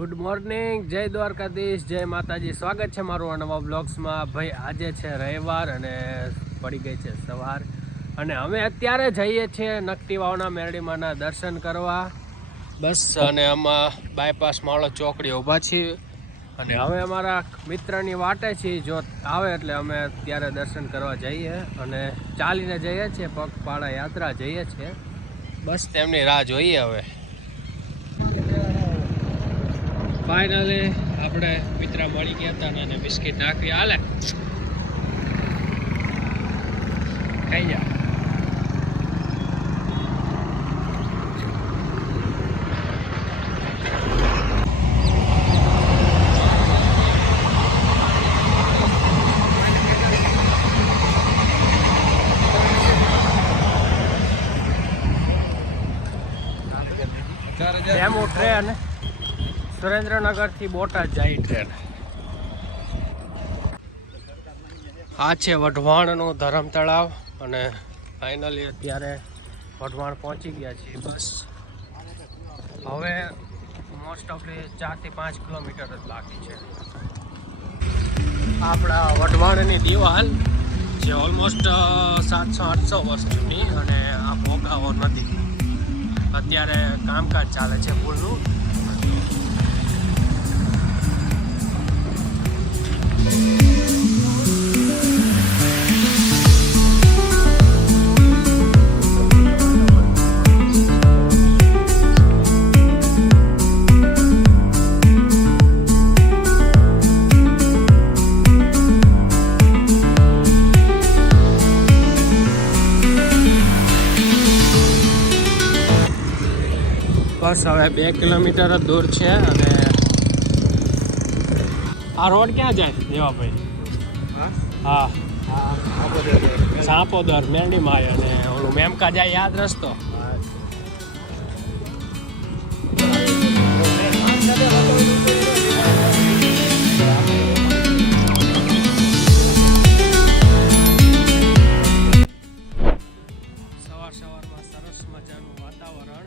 Good morning, જય દ્વારકાધીશ, જય માતાજી। સ્વાગત છે મારું આ નવા બ્લોગ્સમાં। ભાઈ આજે છે રવિવાર અને પડી ગઈ છે સવાર અને અમે અત્યારે જઈએ છીએ નકટી વાવના મેરડીમાના દર્શન કરવા બસ। અને આમાં બાયપાસ માળો ચોકડી ઊભા છીએ અને હવે અમારા મિત્રની વાટે છીએ, જો આવે એટલે અમે અત્યારે દર્શન કરવા જઈએ અને ચાલીને જઈએ છીએ, પગપાળા યાત્રા જઈએ છીએ બસ, તેમની રાહ જોઈએ। હવે ફાઇનલી આપણે મિત્ર મળી ગયા હતા અને બિસ્કિટ નાખવી, હાલે ખાઈ જા। ડેમો ટ્રેન સુરેન્દ્રનગરથી બોટાદ જાય ટ્રેન। આ છે વઢવાણનું ધરમ તળાવ અને ફાઇનલી અત્યારે વઢવાણ પહોંચી ગયા છીએ બસ। હવે મોસ્ટ ઓફલી 4 થી 5 કિલોમીટર જ બાકી છે। આપણા વઢવાણની દિવાલ જે ઓલમોસ્ટ 700-800 વર્ષ જૂની અને આ ભોગાવો નથી, અત્યારે કામકાજ ચાલે છે પુલનું। બસ હવે 2 કિલોમીટર જ દૂર છે અને આ રોડ ક્યાં જાય દેવાભાઈ? હા, સાપોદર મેરડીમાં અને ઓલું મેમકા જાય યાદ રસ્તો? સવારમાં સરસ મજાનું વાતાવરણ,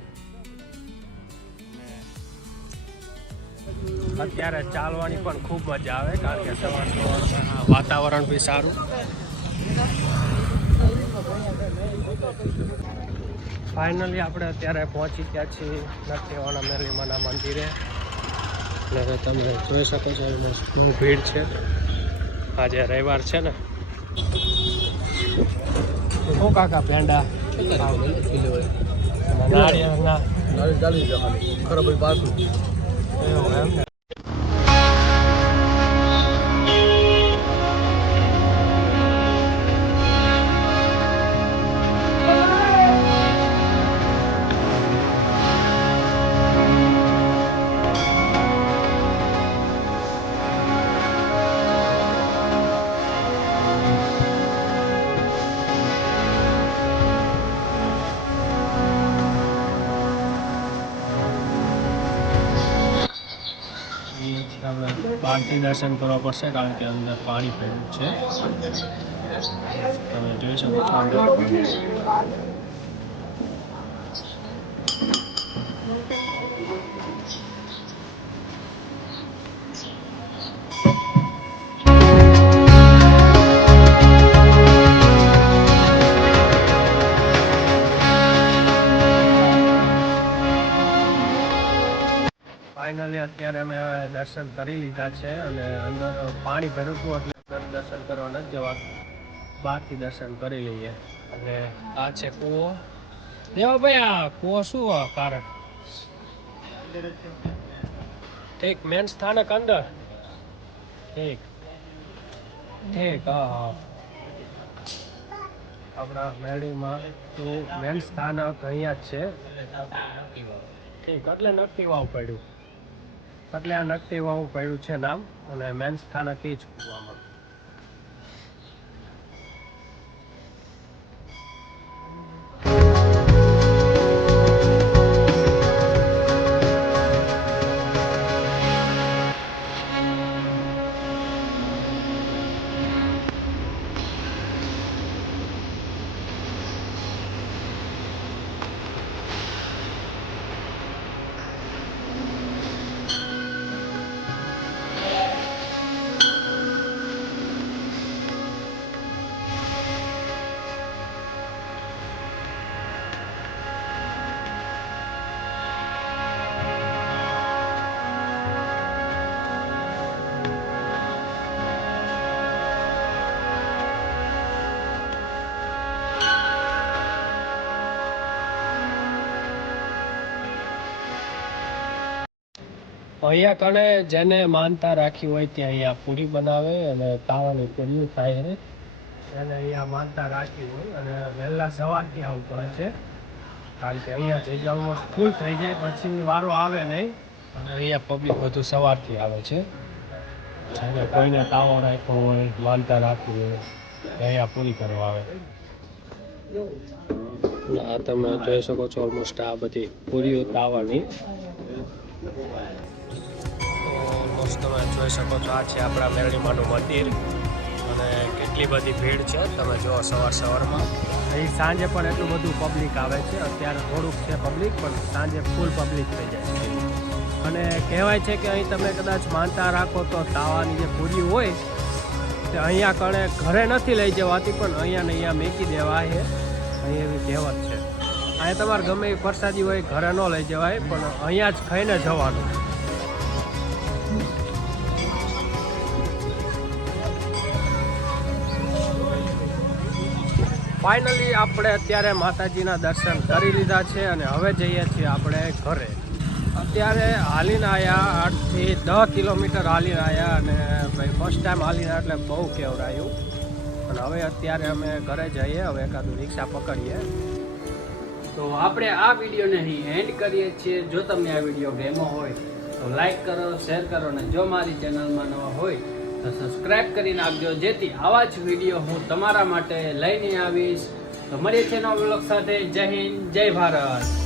અત્યારે ચાલવાની પણ ખૂબ મજા આવે કારણ કે સવારનું વાતાવરણ બી સારું। ફાઇનલી આપણે અત્યારે પહોંચી ગયા છીએ નકટીવાવના મેરડીમાના મંદિરે અને તમે જોઈ શકો છો એમાં ફૂલ ભીડ છે, આજે રવિવાર છે ને। શું કાકા પેંડા નાળિયેરના ખરાબ પાછું એવું એમ? બહારથી દર્શન કરવા પડશે કારણ કે અંદર પાણી પડ્યું છે, તમે જોઈ શકો છો અંદર। ફાઇનલી અત્યારે અમે દર્શન કરી લીધા છે અને અંદર પાણી ભર્યું હતું એટલે અંદર દર્શન કરવા નથી જવા, બહારથી દર્શન કરી લઈએ। અને આ છે કૂવો દેવાભાઈ, આ કૂવો શું કારણ? ઠીક, મેન સ્થાનક અંદર, ઠીક ઠીક, હા હા, આપણા મેરડીમાં તો મેન સ્થાનક અહીંયા જ છે, ઠીક, એટલે નકટી વાવ પડ્યું, એટલે આ નકટી વાવ પડ્યું છે નામ અને મેન સ્થાનક એ જ કૂવામાં। અહીંયા કણે જેને માનતા રાખી હોય ત્યાં અહીંયા પૂરી બનાવે અને તાવાની પૂરીઓ થાય છે. એને અહીંયા માનતા રાખી હોય અને વહેલા સવારથી આવતો હોય છે, કારણ કે અહીંયા જઈ ઓલમોસ્ટ ફૂલ થઈ જાય પછી વારો આવે નહીં. અને અહીંયા પબ્લિક બધું સવારથી આવે છે. અને કોઈને તાવો રાખ્યો હોય, માનતા રાખવી હોય, અહીંયા પૂરી કરવા આવે. આ તમે જોઈ શકો છો ઓલમોસ્ટ આ બધી પૂરીઓ તાવાની. ઓલમોસ્ટ તમે જોઈ શકો છો આ છે આપણા મેરડીમાનું મંદિર અને કેટલી બધી ભીડ છે તમે જુઓ સવારમાં. અહીં સાંજે પણ એટલું બધું પબ્લિક આવે છે. અત્યારે થોડુંક છે પબ્લિક, પણ સાંજે ફૂલ પબ્લિક થઈ જાય છે. અને કહેવાય છે કે અહીં તમે કદાચ માનતા રાખો તો તાવાની જે પૂરી હોય તે અહીંયા કણે ઘરે નથી લઈ જવાતી, પણ અહીંયા ને અહીંયા મેકી દેવાય છે. અહીં એવી કહેવત છે. અહીંયા તમારે ગમે એ પ્રસાદી હોય ઘરે ન લઈ જવાય, પણ અહીંયા જ ખાઈને જવાનું. ફાઇનલી આપણે અત્યારે માતાજીના દર્શન કરી લીધા છે અને હવે જઈએ છીએ આપણે ઘરે. અત્યારે હાલીને આવ્યા, 8થી 10 કિલોમીટર હાલીને આવ્યા અને ભાઈ ફર્સ્ટ ટાઈમ હાલીને એટલે બહુ કેવરાયું. અને હવે અત્યારે અમે ઘરે જઈએ, હવે એકાદું રિક્ષા પકડીએ. તો આપણે આ વિડીયોને અહીં એન્ડ કરીએ છીએ. જો તમને આ વિડીયો ગમ્યો હોય તો લાઈક કરો, શેર કરો અને જો મારી ચેનલમાં નવા હોય તો સબસ્ક્રાઈબ કરી નાખજો, જેથી આવા જ વિડીયો હું તમારા માટે લઈને આવીશ. તો મળીએ છીએ નવા બ્લોગ સાથે. જય હિન્દ, જય ભારત.